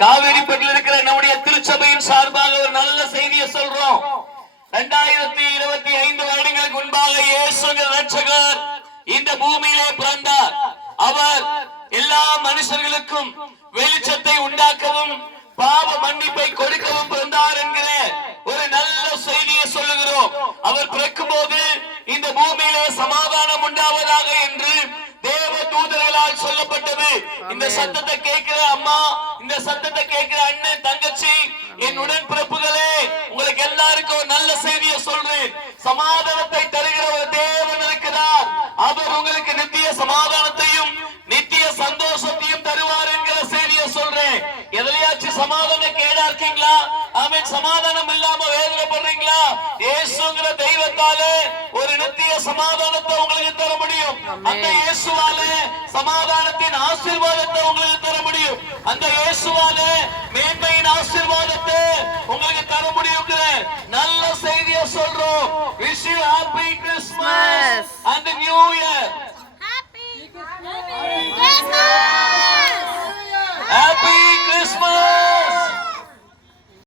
காவேரிப்பட்டில் இருக்கிற நம்முடைய திருச்சபையின் சார்பாக ஒரு நல்ல செய்தியை சொல்றோம். 2025 வருடங்களுக்கு முன்பாக இயேசு ரட்சகர் இந்த பூமியிலே பிறந்தார். அவர் எல்லா மனுஷர்களுக்கும் வெளிச்சத்தை உண்டாக்கவும் பாவ மன்னிப்பை கொடுக்கவும் பிறந்தார் என்கிற ஒரு நல்ல செய்தியை சொல்லுகிறோம். அவர் பிறக்கும் போது இந்த பூமியிலே சமாதானம் உண்டாவதாக என்று தேவ தூதர்களால் சொல்லப்பட்டது. இந்த சத்தத்தை கேட்கிற அம்மா, இந்த சத்தத்தை கேட்கிற அண்ணன், தங்கச்சி, என் உடன் பிறப்புகளே, உங்களுக்கு எல்லாருக்கும் ஒரு நல்ல செய்தியை சொல்றேன். சமாதானத்தை தருகிற ஒரு தேவன் இருக்கிறார். அவர் உங்களுக்கு நித்திய சமாதானத்தையும் நித்திய சந்தோஷத்தையும் தருவார் என்கிற செய்தியை சொல்றேன். எதிலையாச்சும் சமாதானம் கேடா இருக்கீங்களா? ஆமென். சமாதானம் இல்லாம வேதனைப்படுறீங்களா? இயேசுங்கிற தெய்வத்தாலே ஒரு நித்திய சமாதானத்தை உங்களுக்கு தர முடியும். அந்த இயேசுவாலே சமாதானத்தின் ஆசீர்வாதத்தை உங்களுக்கு தர முடியும். அந்த இயேசுவாலே மேன்மையின் ஆசீர்வாதத்தை உங்களுக்கு தர முடியும். நல்ல செய்தியை சொல்றோம். Wish you happy Christmas.